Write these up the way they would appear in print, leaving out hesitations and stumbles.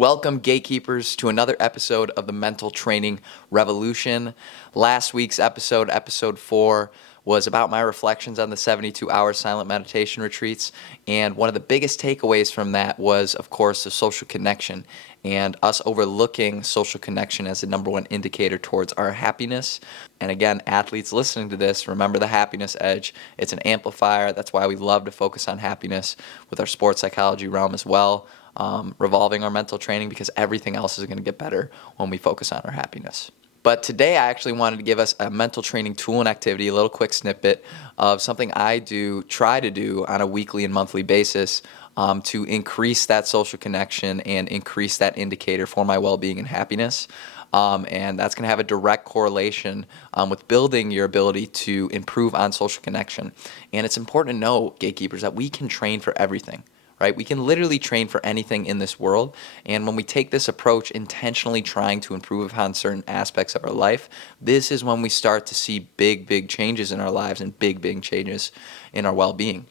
Welcome, gatekeepers, to another episode of the Mental Training Revolution. Last week's episode, episode 4, was about my reflections on the 72-hour silent meditation retreats. And one of the biggest takeaways from that was, of course, the social connection and us overlooking social connection as the number one indicator towards our happiness. And again, athletes listening to this, remember the happiness edge. It's an amplifier. That's why we love to focus on happiness with our sports psychology realm as well. Revolving our mental training, because everything else is going to get better when we focus on our happiness. But today I actually wanted to give us a mental training tool and activity, a little quick snippet of something I try to do on a weekly and monthly basis to increase that social connection and increase that indicator for my well-being and happiness. And that's going to have a direct correlation with building your ability to improve on social connection. And it's important to know, gatekeepers, that we can train for everything. Right? We can literally train for anything in this world, and when we take this approach, intentionally trying to improve upon certain aspects of our life, this is when we start to see big changes in our lives and big changes in our well-being.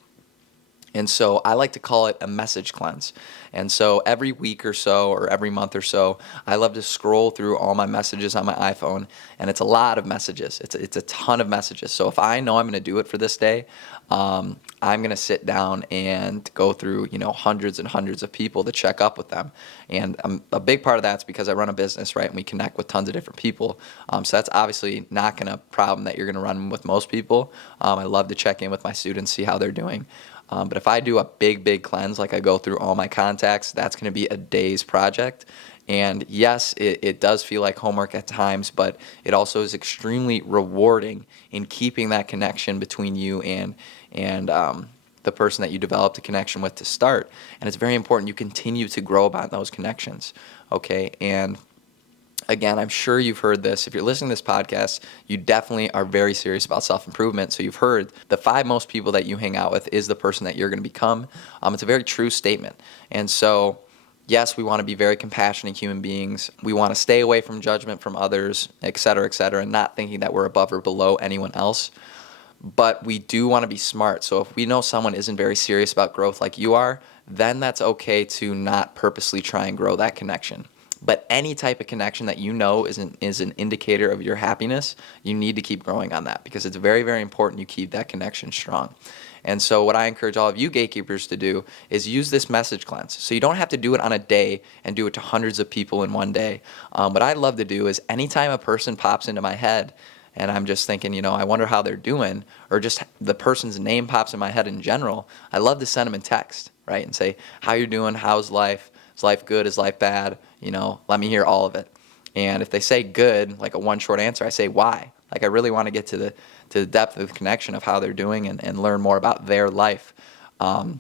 And so I like to call it a message cleanse. And so every week or so, or every month or so, I love to scroll through all my messages on my iPhone, and it's a lot of messages. It's a ton of messages. So if I know I'm going to do it for this day, I'm going to sit down and go through, hundreds and hundreds of people to check up with them. And a big part of that's because I run a business, right? And we connect with tons of different people. So that's obviously not going to problem that you're going to run with most people. I love to check in with my students, see how they're doing. But if I do a big cleanse, like I go through all my contacts, that's going to be a day's project. And yes, it does feel like homework at times, but it also is extremely rewarding in keeping that connection between you and the person that you developed a connection with to start. And it's very important you continue to grow about those connections, okay? And again, I'm sure you've heard this. If you're listening to this podcast, you definitely are very serious about self-improvement. So you've heard the 5 most people that you hang out with is the person that you're going to become. It's a very true statement. And so, yes, we want to be very compassionate human beings. We want to stay away from judgment from others, et cetera, and not thinking that we're above or below anyone else. But we do want to be smart. So if we know someone isn't very serious about growth like you are, then that's okay to not purposely try and grow that connection. But any type of connection that you know is an indicator of your happiness, you need to keep growing on that, because it's very important you keep that connection strong. And so what I encourage all of you gatekeepers to do is use this message cleanse. So you don't have to do it on a day and do it to hundreds of people in one day. What I'd love to do is anytime a person pops into my head and I'm just thinking, I wonder how they're doing, or just the person's name pops in my head in general, I love to send them a text, right? And say, how you doing? How's life? Is life good? Is life bad? Let me hear all of it. And if they say good, like a one short answer, I say why. Like I really want to get to the depth of the connection of how they're doing and learn more about their life. And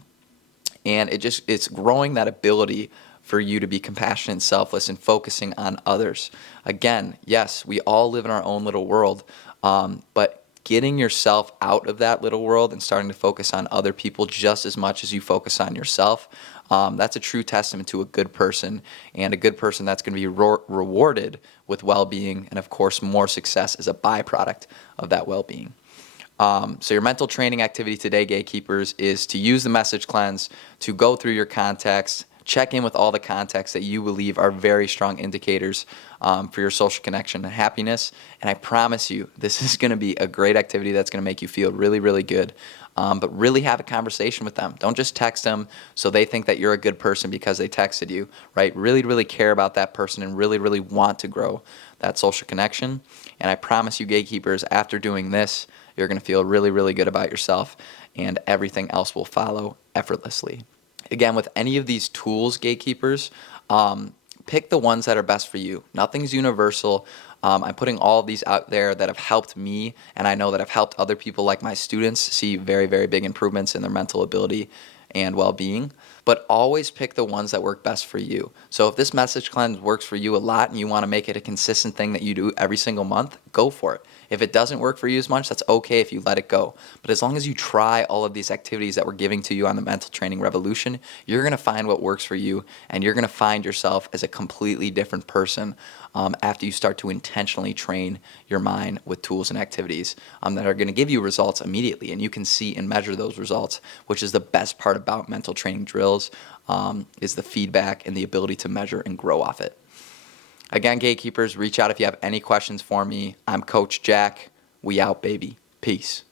it's growing that ability for you to be compassionate and selfless and focusing on others. Again, yes, we all live in our own little world, but getting yourself out of that little world and starting to focus on other people just as much as you focus on yourself, that's a true testament to a good person, and a good person that's going to be rewarded with well-being and, of course, more success as a byproduct of that well-being. So your mental training activity today, gatekeepers, is to use the message cleanse to go through your contacts, check in with all the contacts that you believe are very strong indicators for your social connection and happiness. And I promise you, this is going to be a great activity that's going to make you feel really good. But really have a conversation with them. Don't just text them so they think that you're a good person because they texted you, right? Really care about that person and really want to grow that social connection. And I promise you, gatekeepers, after doing this, you're going to feel really good about yourself, and everything else will follow effortlessly. Again, with any of these tools, gatekeepers, pick the ones that are best for you. Nothing's universal. I'm putting all of these out there that have helped me, and I know that have helped other people like my students see very big improvements in their mental ability and well-being. But always pick the ones that work best for you. So if this message cleanse works for you a lot and you want to make it a consistent thing that you do every single month, go for it. If it doesn't work for you as much, that's okay if you let it go. But as long as you try all of these activities that we're giving to you on the Mental Training Revolution, you're going to find what works for you, and you're going to find yourself as a completely different person after you start to intentionally train your mind with tools and activities that are going to give you results immediately. And you can see and measure those results, which is the best part about mental training drills is the feedback and the ability to measure and grow off it. Again, gatekeepers, reach out if you have any questions for me. I'm Coach Jack. We out, baby. Peace.